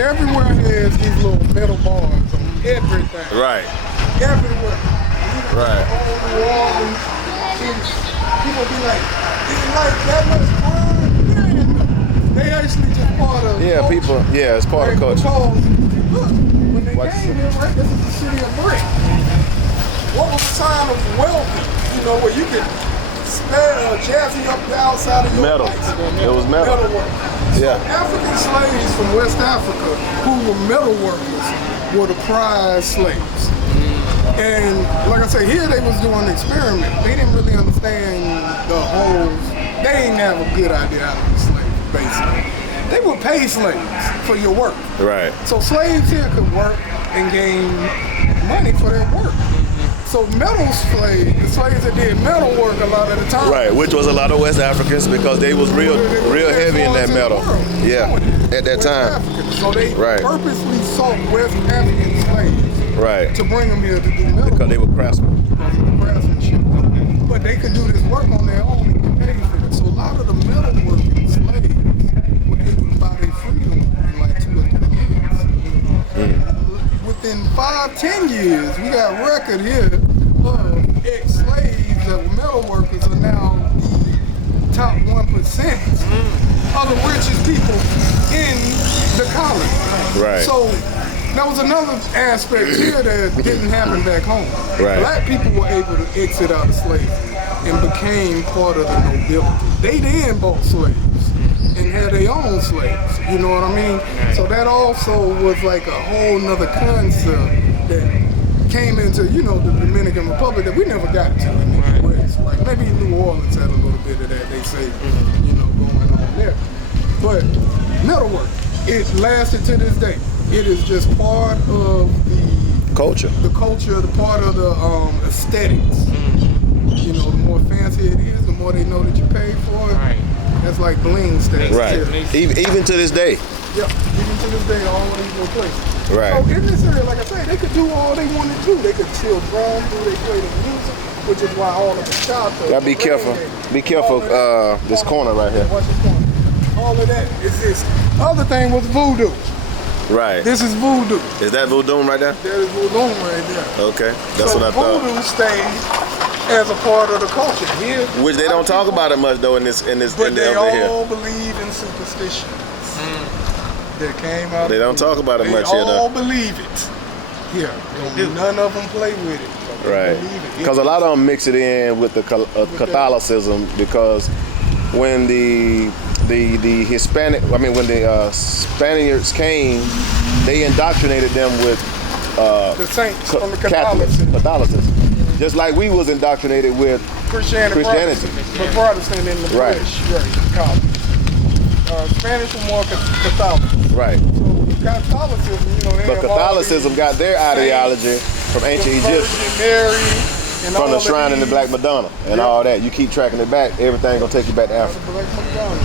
everywhere has these little metal bars on everything. Right. Everywhere. Right. All New Orleans, people be like, is it like that much crime? Yeah. They actually just part of Yeah, culture. people. Yeah, it's part of culture. Because, look, when they came here, right, this is the city of brick. What was the sign of wealthy? You know, where you could jazzy up the outside of your Metal. lights. It was metal. Work. Yeah. So African slaves from West Africa who were metal workers were the prize slaves. And like I say, here they was doing an experiment. They didn't really understand the whole, they didn't have a good idea how to be slaves, basically. They would pay slaves for your work. Right. So slaves here could work and gain money for their work. So metal slaves, the slaves that did metal work a lot of the time. Right, which was a lot of West Africans because they was real heavy in that metal. Yeah, at that time. So they purposely sought West African slaves to bring them here to do metal. Because they were craftsmen. Because of the craftsmanship. But they could do this work on their own and get paid for it. So a lot of the metal working slaves were able to buy their freedom in like 2 or 3 years. Within 5-10 years, we got record here of ex-slaves that were metal workers are now the top 1% of the richest people in the colony. Right. So that was another aspect here that didn't happen back home. Right. Black people were able to exit out of slavery and became part of the nobility. They then bought slaves and had their own slaves, you know what I mean? So that also was like a whole nother concept that came into, you know, the Dominican Republic that we never got to in the West. Like maybe New Orleans had a little bit of that, they say, you know, going on there. But metalwork, it lasted to this day. It is just part of the culture, the part of the aesthetics. You know, the more fancy it is, the more they know that you paid for it. Right. That's like bling status. Right. Even to this day. Yeah, even to this day, all these little places. Right. So in this area, like I said, they could do all they wanted to do. They could still drum, they play the music, which is why all of the shops. Gotta be careful. Be careful. This corner right here. Watch this corner. All of that exists. The other thing was voodoo. Right. This is voodoo. Is that voodoo right there? That is voodoo right there. Okay, that's what I thought. Voodoo stayed as a part of the culture here. Which they don't talk about it much though in this But they over here. all believe in superstitions. That came out. They don't talk about it much here They all though. believe it. Here, none of them play with it. Right. Because a lot of them mix it in with the Catholicism because when the Hispanic, when the Spaniards came, they indoctrinated them with the saints from the Catholicism. Just like we was indoctrinated with Christianity. But Protestant in the British, college. Spanish were more Catholic. Right. So Catholicism, you know, but Catholicism got their ideology from ancient Egypt. Mary, and from the shrine in the Black Madonna and all that. You keep tracking it back, everything gonna take you back to Africa. Black Madonna.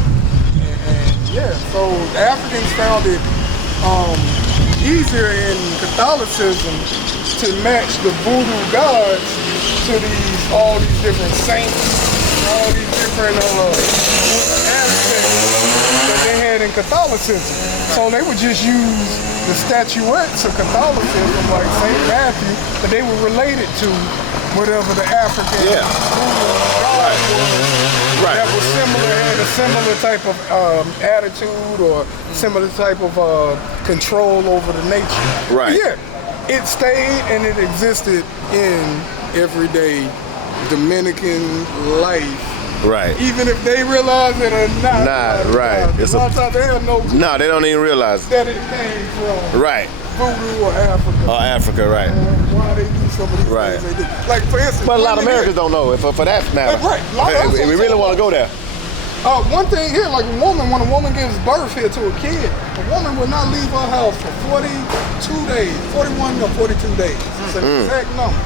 And so the Africans found it easier in Catholicism to match the voodoo gods to all these different saints, all these different aspects that they had in Catholicism. So they would just use the statuettes of Catholicism, like St. Matthew, but they were related to whatever the African voodoo god was. Right. That was similar, had a similar type of attitude or similar type of control over the nature. Right. But yeah, it stayed and it existed in everyday Dominican life. Right. Even if they realize it or not. Right. It's a lot of times they have no clue. No, they don't even realize that it came from. Right. Voodoo or Africa. Oh, Africa, right. Why they do some of these things they do. Like for instance. But a lot of Americans don't know, for that matter. Right. We really want to go there. One thing here, like when a woman gives birth here to a kid, a woman will not leave her house for 42 days, 41 or 42 days. It's an exact number.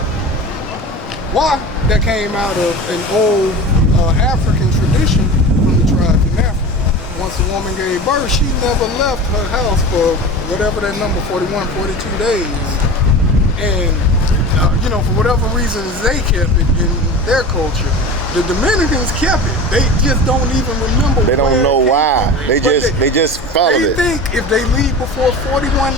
Why? That came out of an old African tradition from the tribes in Africa. Once a woman gave birth, she never left her house for whatever that number, 41, 42 days. And, for whatever reasons they kept it in their culture, The Dominicans kept it. They just don't even remember. They don't know why. They just followed They it. think if they leave before 41